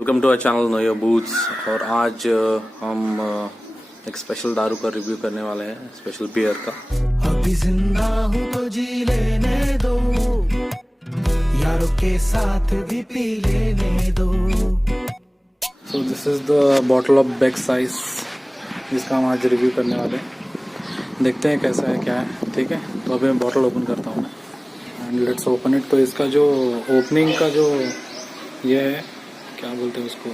Welcome to our channel know your booze. और आज हम एक स्पेशल दारू का रिव्यू करने वाले हैं, स्पेशल बियर का। अभी जिंदा हूँ तो जी लेने दो, यारों के साथ भी पी लेने दो। So this is the bottle of bake size जिसका हम आज रिव्यू करने वाले हैं। देखते हैं कैसा है क्या है। ठीक है, तो अभी मैं बॉटल ओपन करता हूँ एंड लेट्स ओपन इट। तो इसका जो ओपनिंग का जो ये है, क्या बोलते हैं उसको,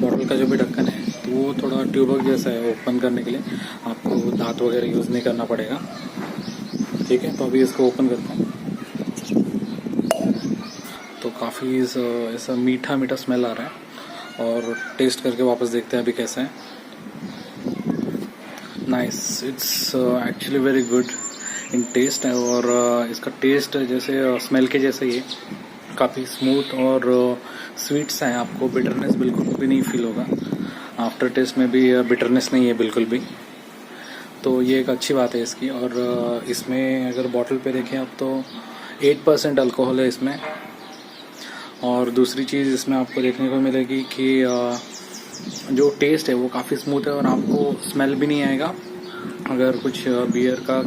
बॉटल का जो भी ढक्कन है तो वो थोड़ा ट्यूबक जैसा है। ओपन करने के लिए आपको दांत वगैरह यूज़ नहीं करना पड़ेगा। ठीक है, तो अभी इसको ओपन करता हूँ। तो काफ़ी ऐसा मीठा मीठा स्मेल आ रहा है और टेस्ट करके वापस देखते हैं अभी कैसा है। Nice, it's actually very good in taste है। और इसका टेस्ट जैसे स्मेल के जैसे ही काफ़ी स्मूथ और स्वीट सा है। आपको बिटरनेस बिल्कुल भी नहीं फील होगा। आफ्टर टेस्ट में भी बिटरनेस नहीं है बिल्कुल भी, तो ये एक अच्छी बात है इसकी। और इसमें अगर बॉटल पे देखें आप तो 8% अल्कोहल है इसमें। और दूसरी चीज़ इसमें आपको देखने को मिलेगी कि जो टेस्ट है वो काफ़ी स्मूथ है और आपको स्मेल भी नहीं आएगा। अगर कुछ बियर का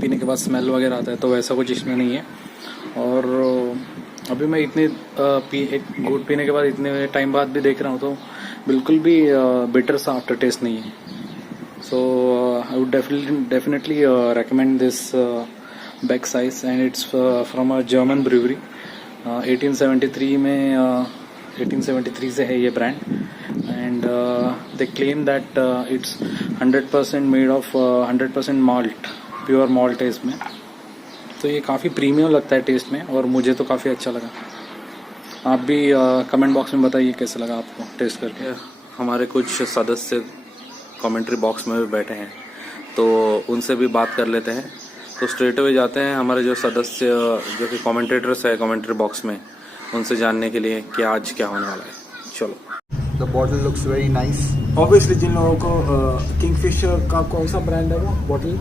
पीने के बाद स्मेल वगैरह आता है तो वैसा कुछ इसमें नहीं है। और अभी मैं इतने एक घूंट पीने के बाद इतने टाइम बाद भी देख रहा हूँ तो बिल्कुल भी बिटर सा आफ्टर टेस्ट नहीं है। So I would definitely recommend this Beck's ice and it's from a German brewery. 1873 में 1873 से है ये brand and they claim that it's 100% made of 100% malt, pure malt है इसमें। तो ये काफ़ी प्रीमियम लगता है टेस्ट में और मुझे तो काफ़ी अच्छा लगा। आप भी कमेंट बॉक्स में बताइए कैसा लगा आपको टेस्ट करके। हमारे कुछ सदस्य कमेंट्री बॉक्स में भी बैठे हैं तो उनसे भी बात कर लेते हैं। तो स्ट्रेट अवे जाते हैं हमारे जो सदस्य जो कि कमेंटेटर्स है कमेंट्री बॉक्स में, उनसे जानने के लिए कि आज क्या होने वाला है। चलो। The bottle looks very nice. Obviously जिन लोगों को किंगफिशर का कौन सा ब्रांड है वो bottle,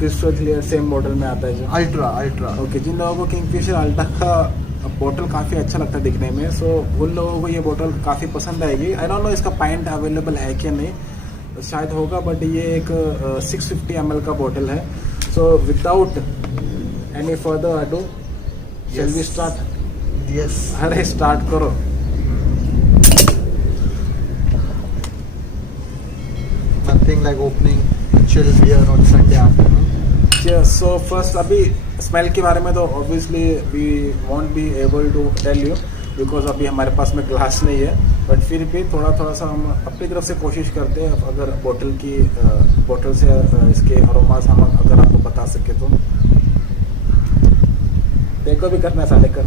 crystal clear same bottle में आता है जो Ultra. ओके, जिन लोगों को किंगफिशर अल्ट्रा का बॉटल काफ़ी अच्छा लगता है दिखने में, सो उन लोगों को ये बॉटल काफ़ी पसंद आएगी। आई डोंट नो इसका पाइंट अवेलेबल है कि नहीं, शायद होगा, बट ये एक 650 ml का बॉटल है। So without any further ado shall we start? Yes. अरे स्टार्ट करो। Nothing like opening a chill beer on Sunday afternoon. So first अभी स्मेल के बारे में तो obviously we won't be able to tell you because अभी हमारे पास में ग्लास नहीं है, बट फिर भी थोड़ा सा हम अपनी तरफ से कोशिश करते हैं। अगर बॉटल से इसके अरोमास हम अगर आपको बता सके तो देखो भी करना है साले कर।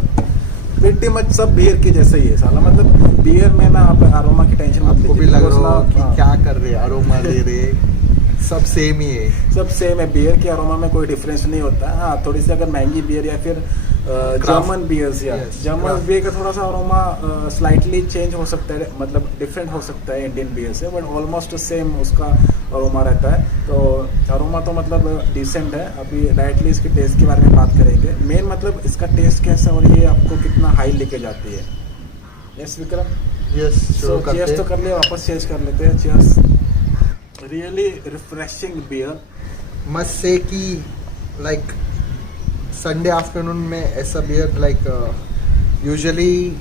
प्रीटी मच सब बियर की जैसे ही है साला, मतलब बियर में ना आप अरोमा की टेंशन मत आपको भी लीजिए, लग because रहा हो ना- कि क्या कर रहे, अरोमा ले रहे, सब सेम ही है। सब सेम है। बियर के अरोमा में कोई डिफरेंस नहीं होता है। हाँ, थोड़ी सी अगर महंगी बियर या फिर जर्मन बियर्स या Yes, जर्मन craft. बियर का थोड़ा सा अरोमा स्लाइटली चेंज हो सकता है, मतलब डिफरेंट हो सकता है इंडियन बियर से, बट ऑलमोस्ट सेम उसका अरोमा रहता है। तो अरोमा तो मतलब डिसेंट है। अभी डायरेक्टली इसके टेस्ट के बारे में बात करेंगे। मेन मतलब इसका टेस्ट कैसा और ये आपको कितना हाई लेके जाती है। यस विक्रम, Yes, सो शुरू चीयर्स करते तो कर लिया, वापस चेंज कर लेते हैं। Cheers. Really refreshing beer. Must say कि लाइक संडे आफ्टरनून में ऐसा beer like usually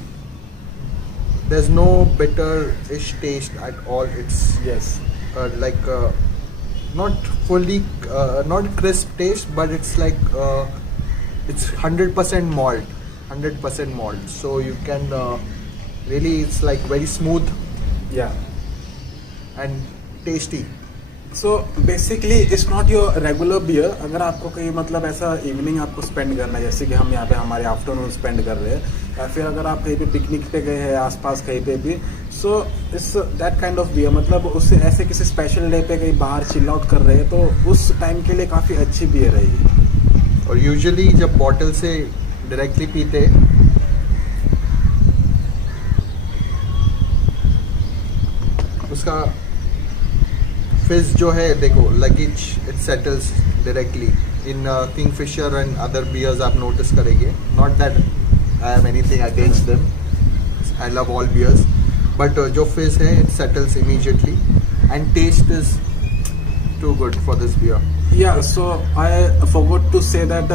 there's no bitter-ish taste at all. It's yes like not fully not crisp taste, but it's like it's 100% malt, 100% malt, so you can really, it's like very smooth या and tasty. So basically it's not your regular beer. अगर आपको कहीं मतलब ऐसा evening आपको spend करना है, जैसे कि हम यहाँ पे हमारे आफ्टरनून स्पेंड कर रहे हैं, या फिर अगर आप कहीं पे पिकनिक पे गए हैं आसपास कहीं पे भी, so it's that kind of beer. मतलब उससे ऐसे किसी स्पेशल डे पे कहीं बाहर चिल आउट कर रहे हैं तो उस टाइम के लिए काफ़ी अच्छी बियर रहेगी। और यूजुअली जब बॉटल से डायरेक्टली पीते उसका फिज जो है, देखो लगेज it settles directly in Kingfisher and other beers आप नोटिस करेंगे। Not that I have anything against them, I love all beers, but जो fizz है it settles immediately, and taste is too good for this beer. Yeah, so I forgot to say that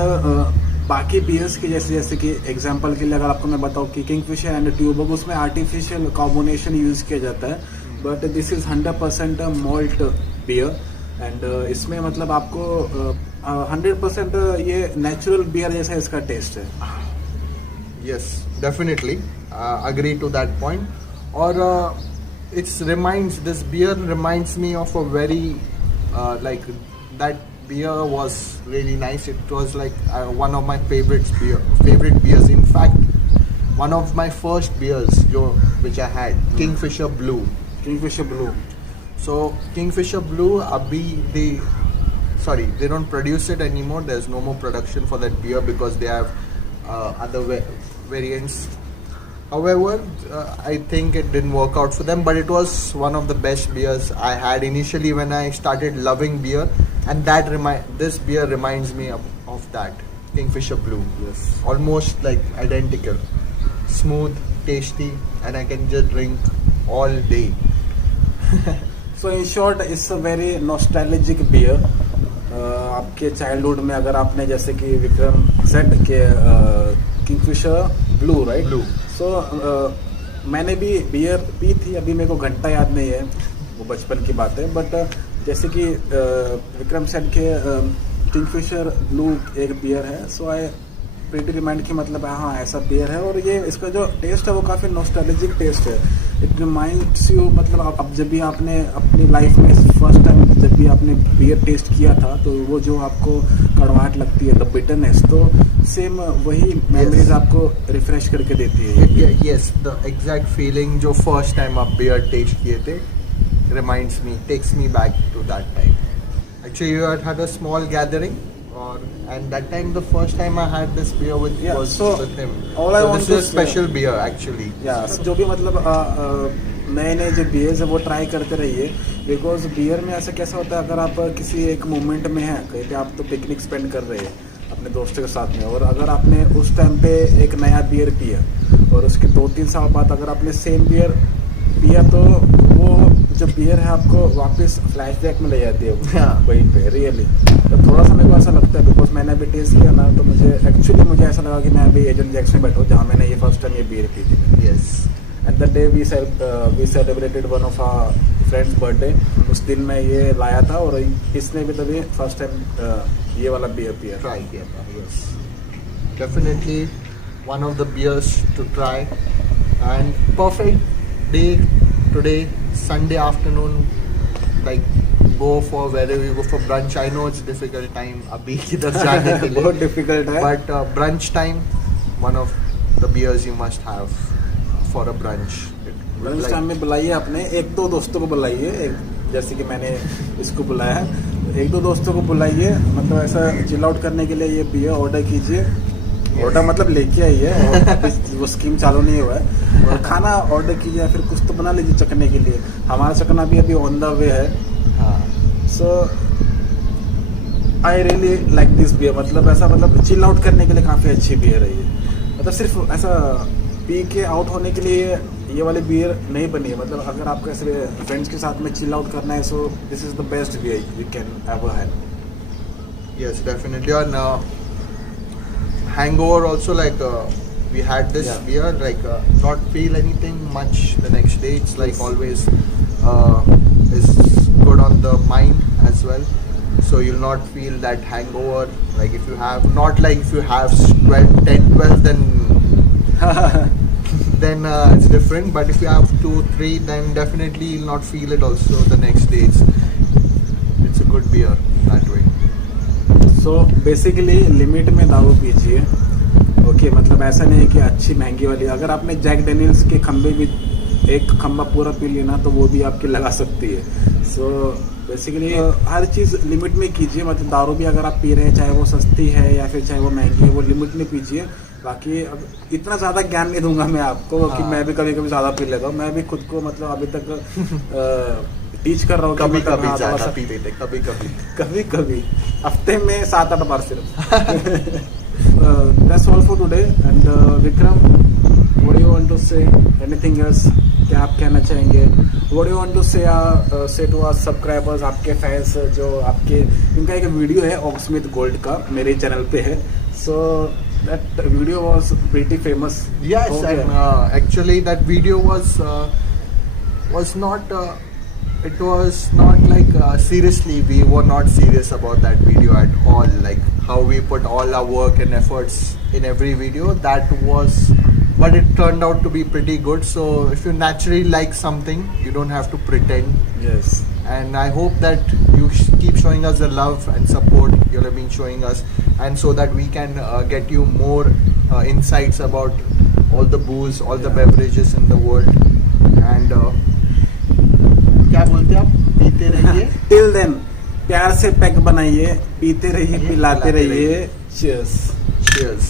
बाकी bears के जैसे कि example के लिए अगर आपको मैं बताऊं कि किंगफिशर एंड ट्यूबर्ग उसमें आर्टिफिशियल कार्बोनेशन यूज किया जाता है, but this is 100% malt beer and इसमें मतलब आपको 100% ये नेचुरल बियर जैसा इसका टेस्ट है. Yes, definitely agree to that point. Or this beer reminds me of a very like that beer was really nice. It was like one of my favorite beers. In fact, one of my first beers which I had, Kingfisher Blue. So Kingfisher Blue, they don't produce it anymore. There's no more production for that beer because they have other variants. However, I think it didn't work out for them, but it was one of the best beers I had initially when I started loving beer, and this beer reminds me of that, Kingfisher Blue. Yes. Almost like identical, smooth, tasty, and I can just drink all day. So in short, it's a very nostalgic beer. आपके childhood में अगर आपने जैसे कि Vikram set के Kingfisher blue right Blue. सो मैंने भी beer पी थी, अभी मेरे को घंटा याद नहीं है, वो बचपन की बात है, बट जैसे कि विक्रम सेट के किंगफिशर ब्लू एक बियर है, सो आई प्रीटी रिमाइंड की मतलब हाँ ऐसा बियर है, और ये इसका जो टेस्ट है वो काफ़ी नॉस्टैल्जिक टेस्ट है. इट रिमाइंड्स यू मतलब अब जब भी आपने अपनी लाइफ में फर्स्ट टाइम जब भी आपने बियर टेस्ट किया था तो वो जो आपको कड़वाहट लगती है, द बिटरनेस, तो सेम वही मेमोरीज आपको रिफ्रेश करके देती है. Yes, the exact feeling जो first time आप beer taste किए थे takes me back to that time. Actually, you had a small gathering, and that time the first time I had this beer was with him. All I want this to is a special beer actually. जो भी मतलब नए जो bears है वो try करते रहिए, because beer में ऐसा कैसा होता है, अगर आप किसी एक मोमेंट में हैं कहीं पे, आप तो पिकनिक स्पेंड कर रहे हैं अपने दोस्तों के साथ में, और अगर आपने उस टाइम पे एक नया बियर पिया और उसके 2-3 साल बाद अगर आपने सेम बियर पिया तो वो जो बियर है आपको वापस फ्लैशबैक में ले जाती है वहीं पे रियली. तो थोड़ा सा मेरे को ऐसा लगता है, बिकॉज मैंने अभी टेस्ट किया ना, तो मुझे ऐसा लगा कि मैं अभी एजेंट जैक्स में बैठा हूँ जहाँ मैंने ये फर्स्ट टाइम ये बियर पी थी. Yes. At the day we celebrated one of our friends birthday. उस दिन मैं ये लाया था और इसने भी तभी फर्स्ट टाइम ये वाला बियर पिया. Try किया था. Yes. Definitely one of the beers to try, and perfect day today, Sunday afternoon, like go for wherever you go for brunch. I know it's difficult time अभी किधर जाने के लिए बहुत डिफिकल्ट है, but brunch time, one of the beers you must have for a brunch. Lunch time में बुलाइए अपने 1-2 दोस्तों को बुलाइए, जैसे कि मैंने इसको बुलाया है, 1-2 दोस्तों को बुलाइए, मतलब ऐसा चिल आउट करने के लिए ये बियर ऑर्डर कीजिए. ऑर्डर मतलब लेके आइए, और वो स्कीम चालू नहीं हुआ है, और खाना ऑर्डर कीजिए, फिर कुछ तो बना लीजिए चखने के लिए. हमारा चखना भी अभी ऑन द वे है. So I really like this beer, मतलब ऐसा मतलब चिल आउट करने के लिए काफ़ी अच्छी बियर है ये. मतलब सिर्फ ऐसा पी के आउट होने के लिए ये वाली बियर नहीं बनी है, मतलब अगर आपको ऐसे फ्रेंड्स के साथ में चिल आउट करना है, so this is the best beer you can ever have. Yes, definitely. And hangover also, like we had this beer, like not feel anything much the next day. It's like always is good on the mind as well, so you'll not feel that hangover. Like if you have, not like if you have 10-12 then it's different, but if you have 2-3 then definitely you'll not feel it also the next day. It's a good beer that way. So basically limit में दारू पीजिए, okay, मतलब ऐसा नहीं है कि अच्छी महंगी वाली. अगर आपने जैक डेनियल्स के खंबे भी एक खंबा पूरा पी लिया ना तो वो भी आपकी लगा सकती है. सो बेसिकली हर चीज़ लिमिट में कीजिए, मतलब दारू भी अगर आप पी रहे हैं, चाहे वो सस्ती है या फिर चाहे वो महंगी है, वो लिमिट में पीजिए. बाकी अब इतना ज़्यादा ज्ञान नहीं दूंगा मैं आपको कि मैं भी कभी कभी ज़्यादा पी लेता हूँ. मैं भी खुद को मतलब अभी तक टीच कर रहा हूँ, कभी कभी ज़्यादा पी लेते, कभी कभी हफ्ते में 7-8 बार सिर्फ. That's all for today, and Vikram, what do you want to say anything else, क्या आप कहना चाहेंगे? What do you want to say to our subscribers, आपके फैंस जो आपके, इनका एक वीडियो है ऑक्समिथ गोल्ड का मेरे चैनल पे है, so that video was pretty famous. Yes, and actually that video was not. It was not like seriously. We were not serious about that video at all. Like how we put all our work and efforts in every video. That was, but it turned out to be pretty good. So if you naturally like something, you don't have to pretend. Yes. And I hope that you keep showing us the love and support you have been showing us, and so that we can get you more insights about all the booze, all the beverages in the world. And क्या बोलते हैं आप, पीते रहिए. Till then प्यार से pack बनाइए, पीते रहिए, पिलाते रहिए. Cheers. Cheers.